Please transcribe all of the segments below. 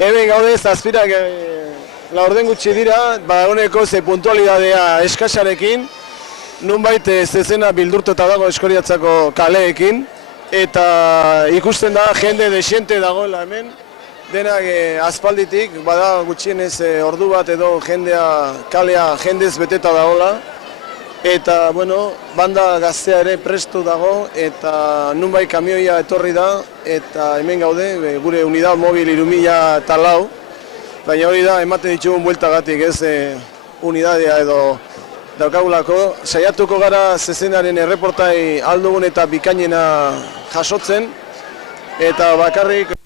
Hemen gaude zazpirak laurden gutxi dira, badagoneko ze puntualidadea eskasarekin, nunbait zezena bildurtuta dago Eskoriatzako kaleekin, eta ikusten da jende desiente dagoela hemen, denak aspalditik, bada gutxienez ordu bat edo jendea kalea jendez beteta dagoela, eta, bueno, banda gaztea ere prestu dago, eta nunbait kamioia etorri da, eta hemen gaude, gure unidad mobil 3004, baina hori da, ematen ditugun bueltagatik, ez unidadea edo daukagulako. Saiatuko gara zezenaren erreportai aldugun eta bikainena jasotzen, eta bakarrik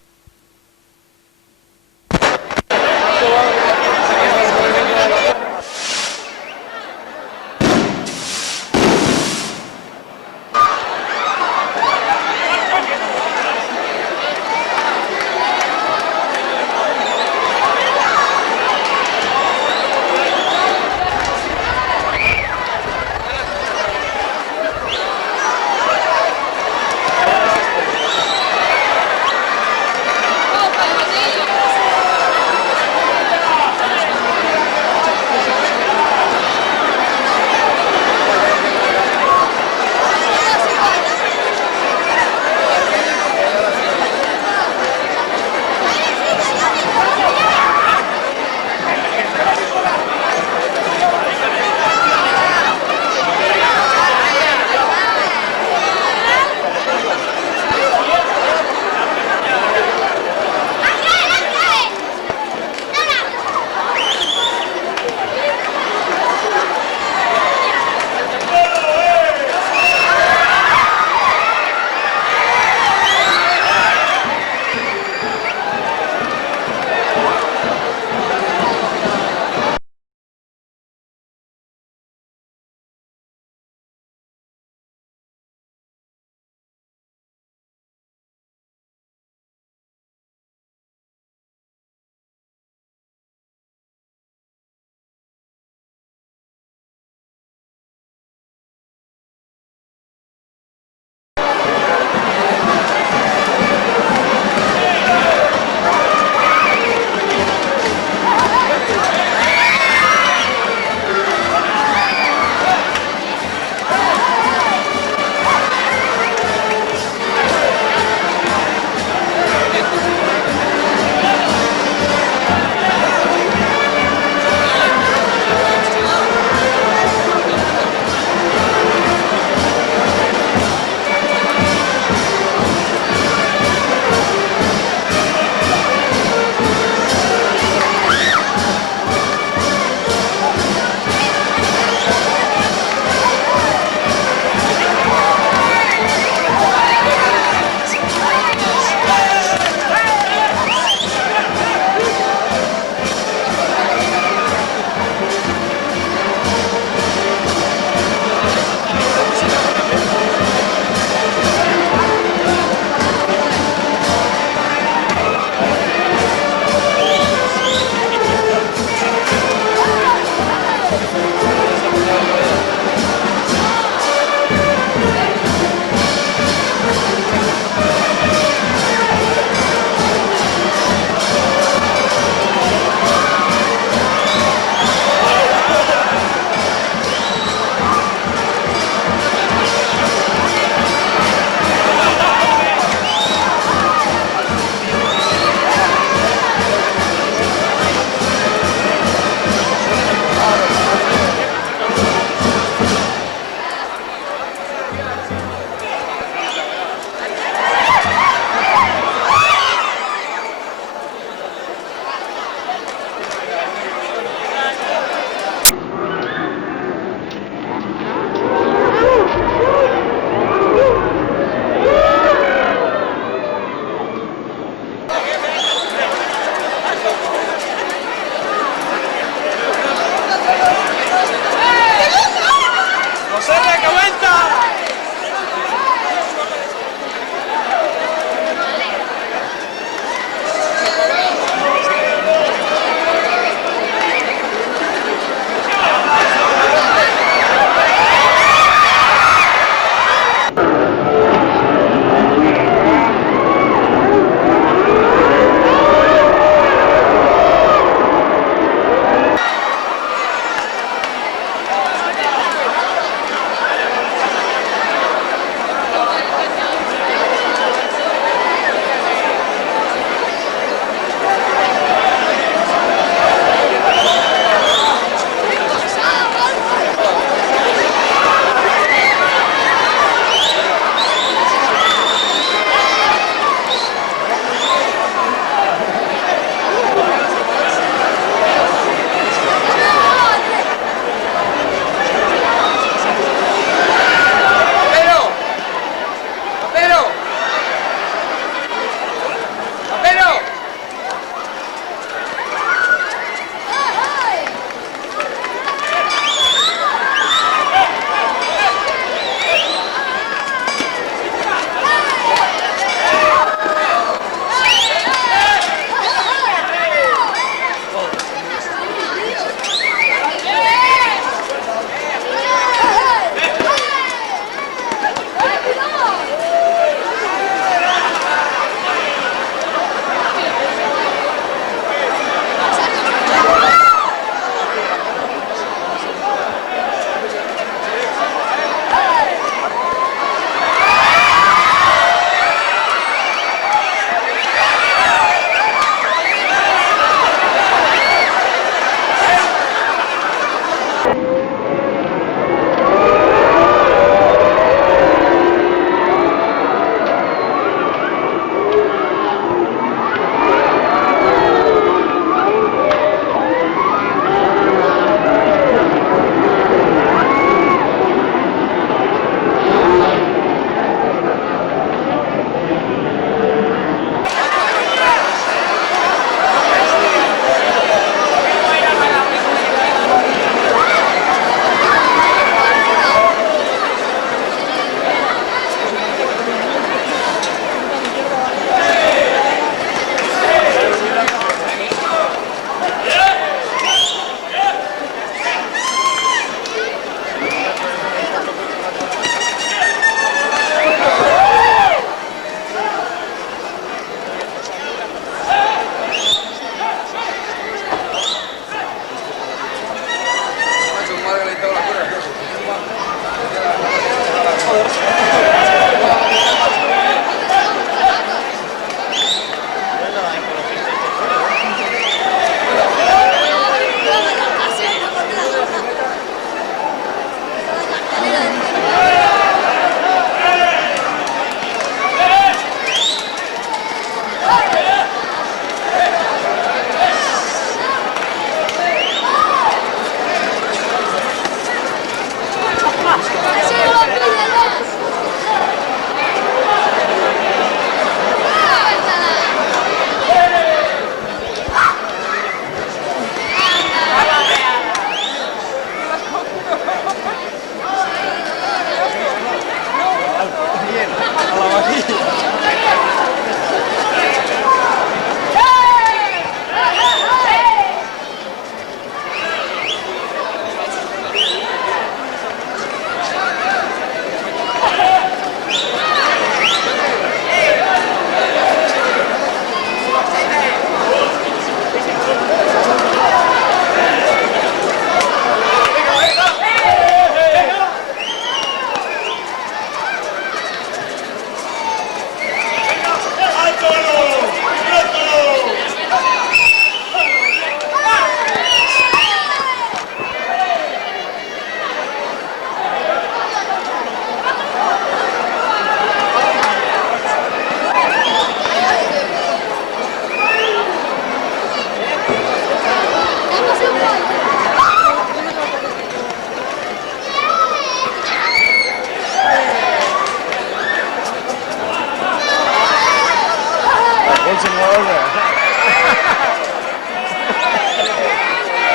Iraultzen gaude.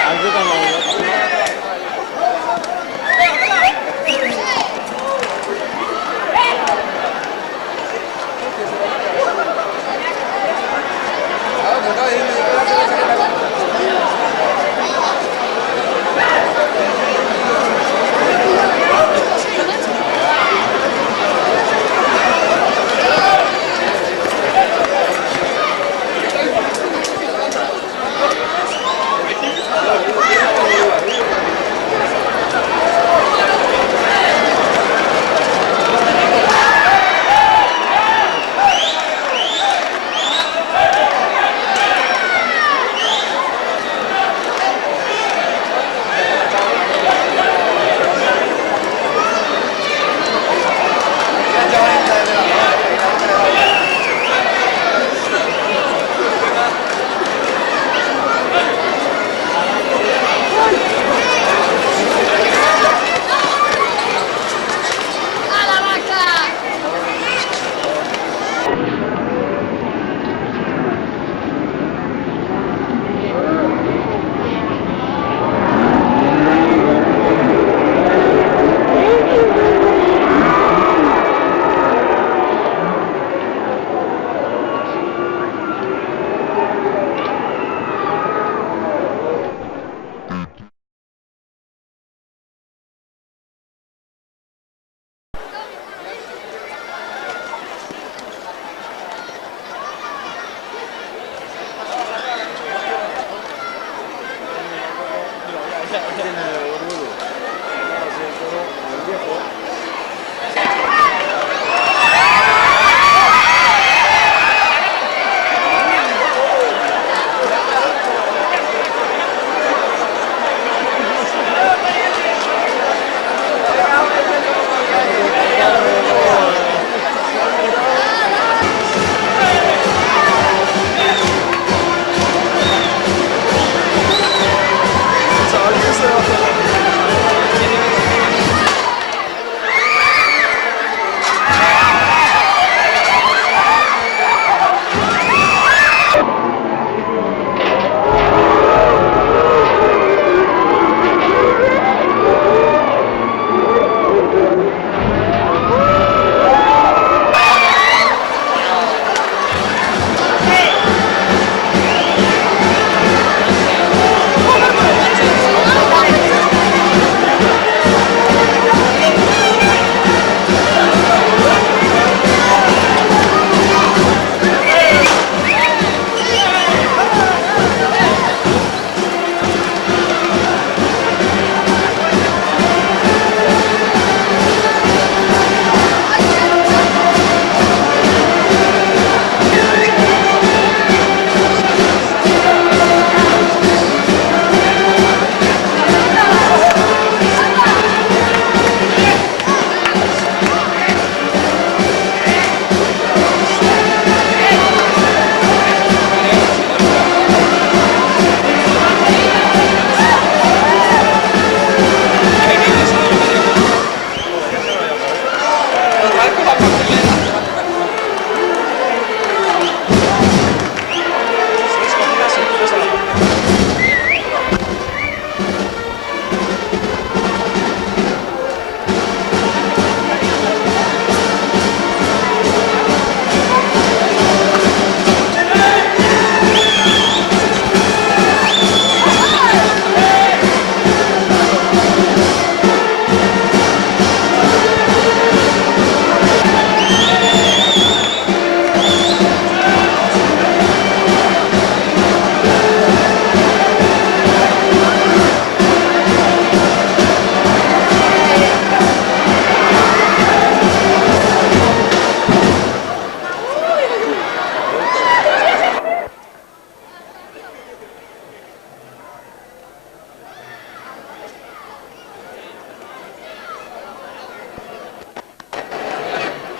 Altutan gaude.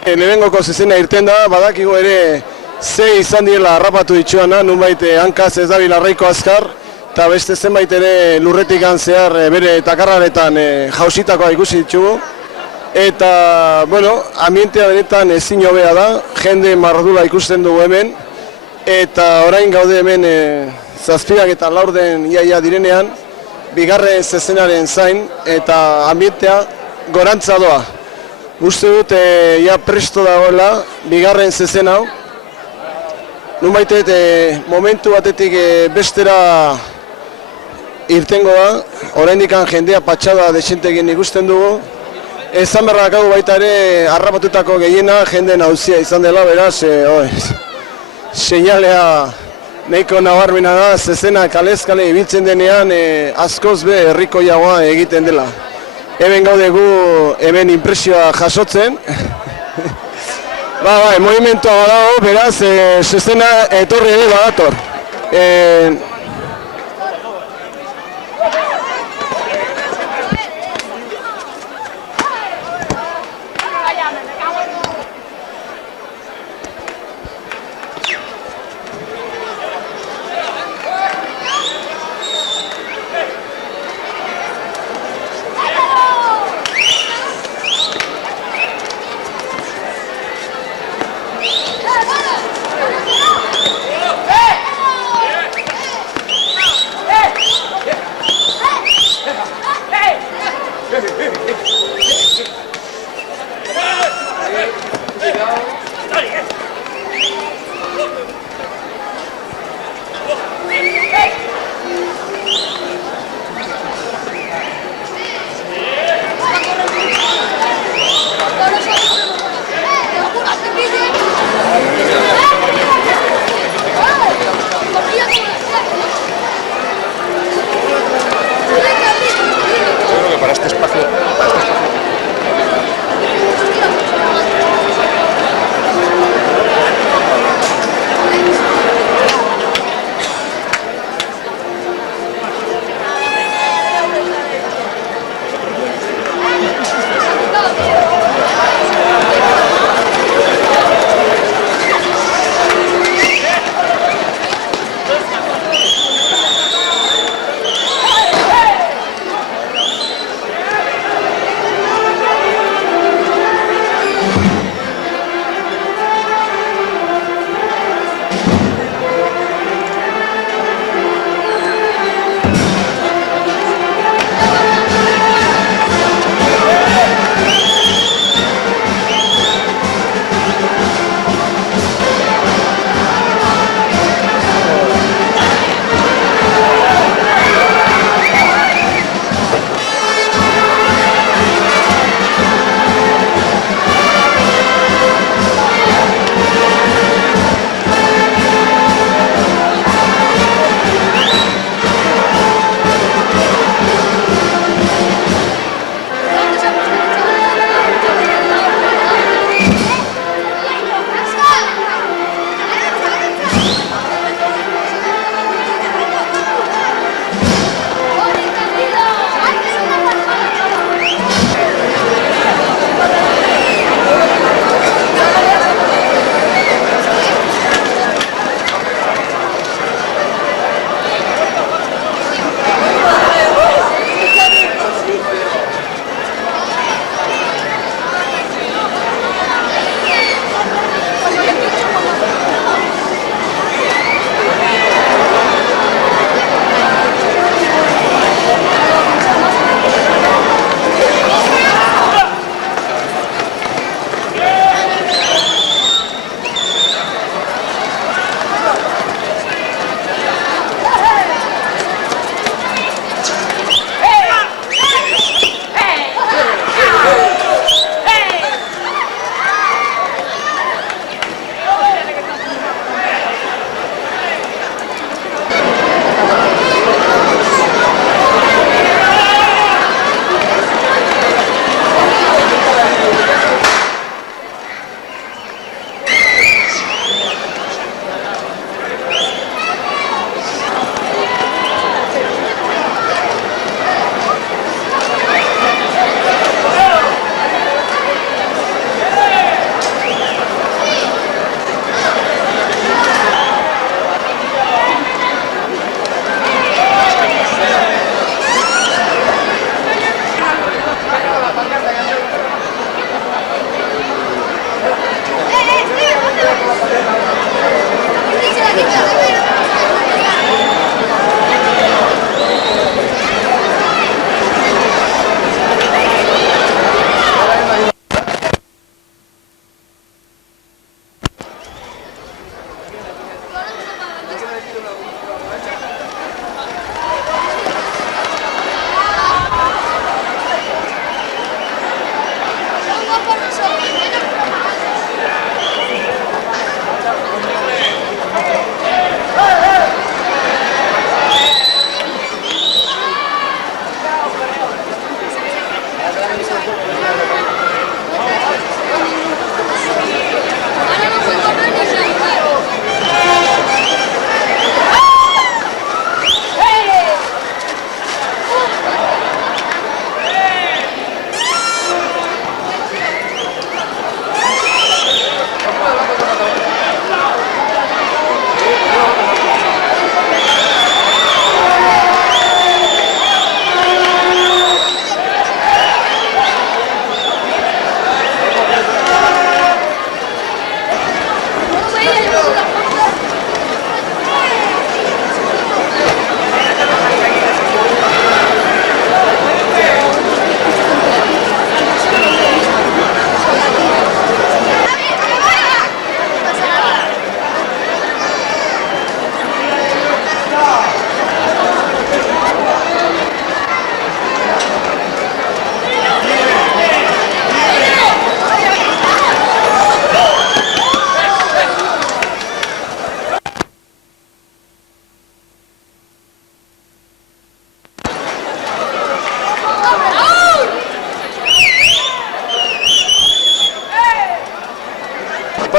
Lehenengoko zezena irten da, badakigu ere ze izan direla harrapatu ditxuana, nunbait hankaz ez dabil arraiko azkar, eta beste zenbait ere lurretik zehar bere takarraretan jausitakoa ikusi ditugu. Eta, bueno, ambientea benetan ezin hobea da, jende mardula ikusten dugu hemen, eta orain gaude hemen zazpiak eta laurden iaia direnean, bigarren zezenaren zain eta ambientea gorantza doa. Uste dut ja presto dagoela bigarren zezen hau. Nunbaitet momentu batetik bestera irtengo da, oraindik jendea patxada desentekin ikusten dugu. Ezan berrakagu baita ere harrapatutako gehiena jende nauzia izan dela, beraz, seinalea nahiko nabarmena da, zezena kalez-kale ibiltzen denean askoz be herrikoiagoa egiten dela. Hemen gaude gu hemen impresioa jasotzen. Movimentua badago, beraz, zezena etorri ere badator.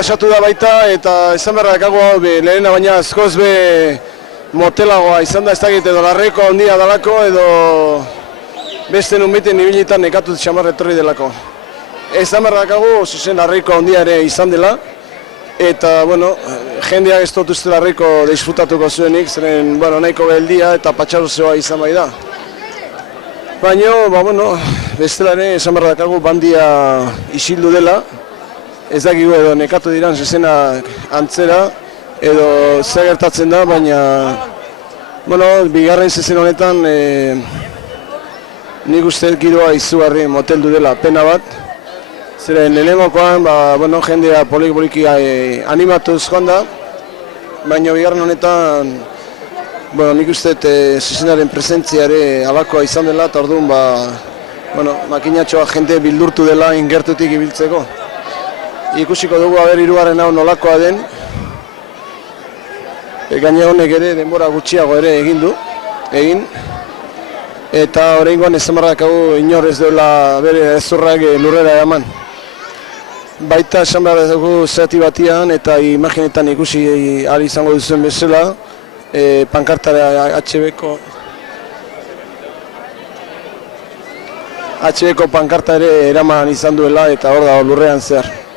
Pasatu da baita eta esan behar dakago hau lehena baina askoz be motelagoa izan da ez dakit edo larreko handia dalako edo beste nunbiten ibilitan nekatut xamar etorri delako. Esan behar dakago zuzen larreko handia ere izan dela eta bueno, jendeak ez dut uste larreko disfrutatuko zuenik zeren nahiko beldia eta patxarozoa izan bai da. Baina, bestela ere esan behar dakago bandia isildu dela. Ez dakigu edo nekatu diran zezenak antzera edo zer gertatzen da, baina bigarren zezen honetan nik uste giroa izugarri moteldu dela pena bat. Zeren lehenengokoan jendea poliki animatuz joan da, baina bigarren honetan nik uste zezenaren presentziare alakoa izan dela eta orduan makinatxoa jende bildurtu dela ingertutik ibiltzeko. Ikusiko dugu hirugarren hau nolakoa den. Gaine honek ere denbora gutxiago ere egin. Eta oraingoan esan behar dakagu inor ez duela bere ezurrak lurrera eraman. Baita esan behar dugu zati batian eta imaginetan ikusi ahal izango duzuen bezala pankartara HBko pankarta ere eraman izan duela eta hor da lurrean zehar.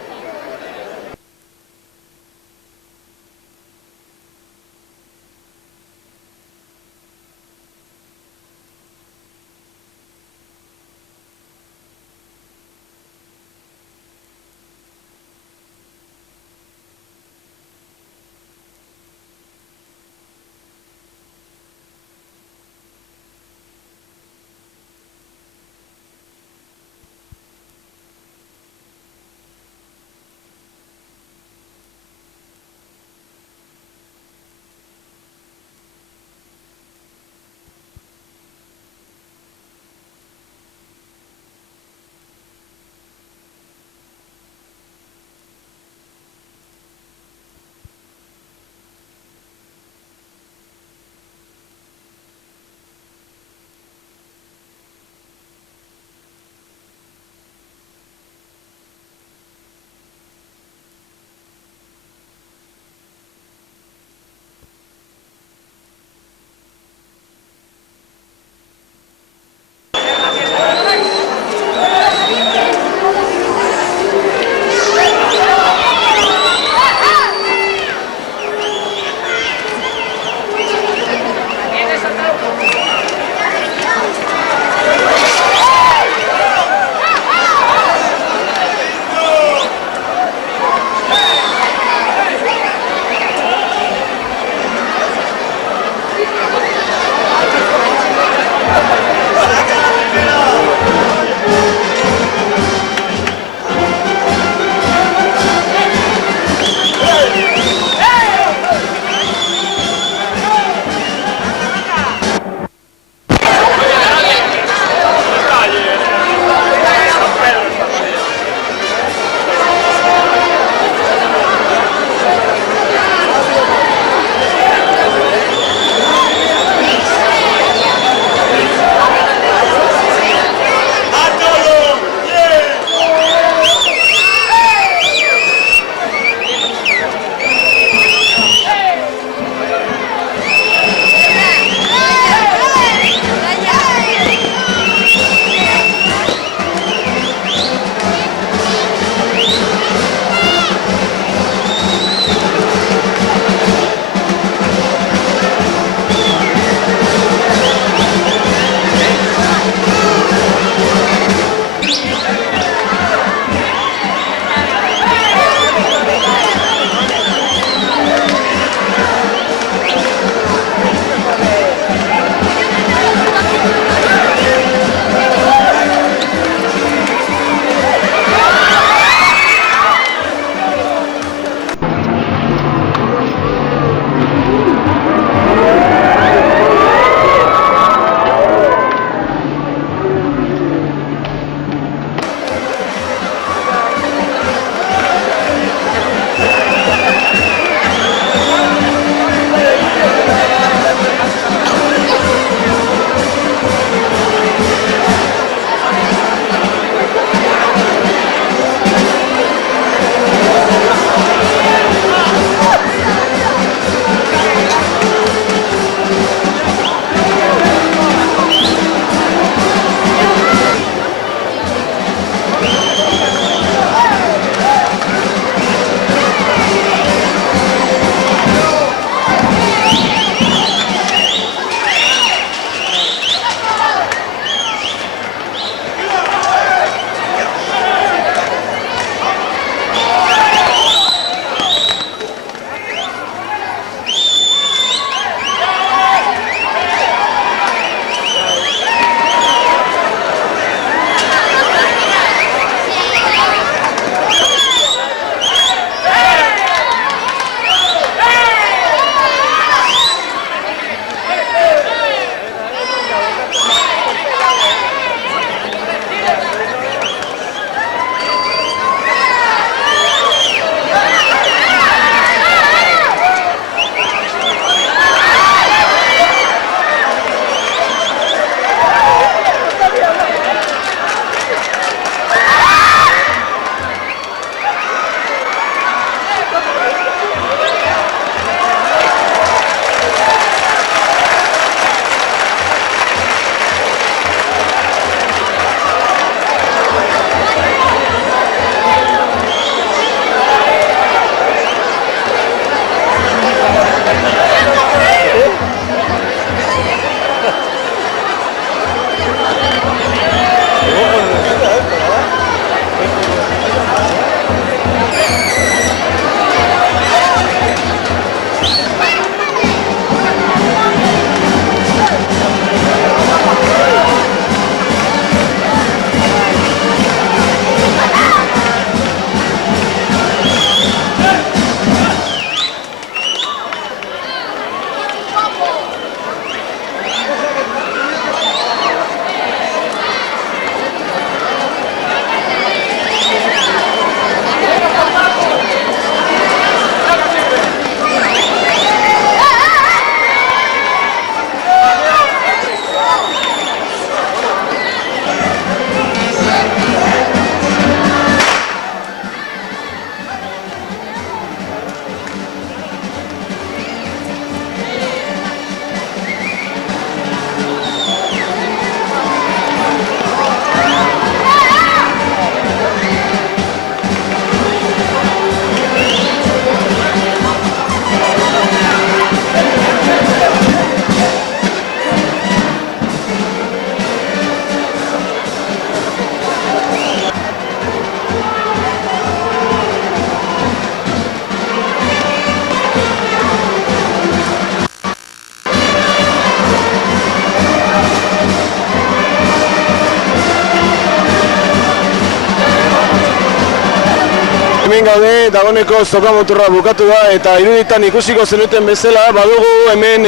hemen gaude, dagoeneko zokamuturra bukatu da, eta iruditan ikusiko zenuten bezala, badugu hemen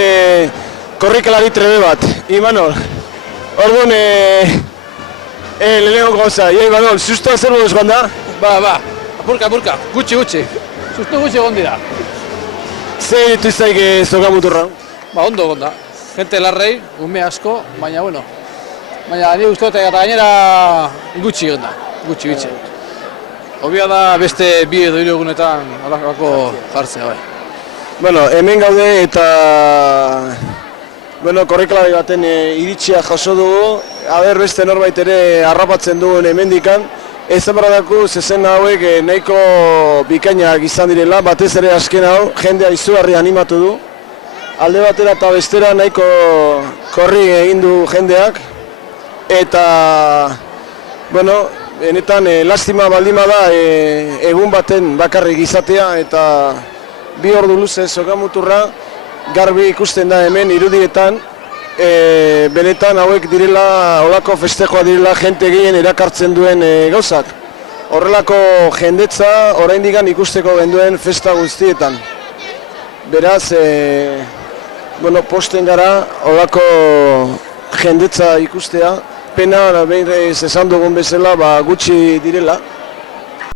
korrikalari trebe bat. Imanol, orduan, lehenengo gauza, Imanol, sustoa zer moduz joan da? Ba, apurka, gutxi. Susto gutxi egon dira. Zer ditu izaik zokamuturra? Ba, ondo egon da. Gente larrei, ume asko, baina, bueno. Baina, ni uste eta gainera gutxi egon da, gutxi. Obia da beste 2 edo 3 egunetan horako jartzea, bai. Bueno, hemen gaude eta korrikalari baten iritsia jaso dugu. Aber beste norbait ere harrapatzen duen hemendikan. Ezan baradaku zezen hauek nahiko bikainak izan direla, batez ere azken hau, jendea izugarri animatu du. Alde batera eta bestera nahiko korri egin du jendeak. Eta, benetan lastima baldima da egun baten bakarrik izatea eta 2 ordu luze zokamuturra garbi ikusten da hemen irudietan. Benetan hauek direla, holako festejoa direla jente gehien erakartzen duen gauzak. Horrelako jendetza oraindikan ikusteko genduen festa guztietan. Beraz, posten gara holako jendetza ikustea. Pena, behin esan dugun bezala, gutxi direla.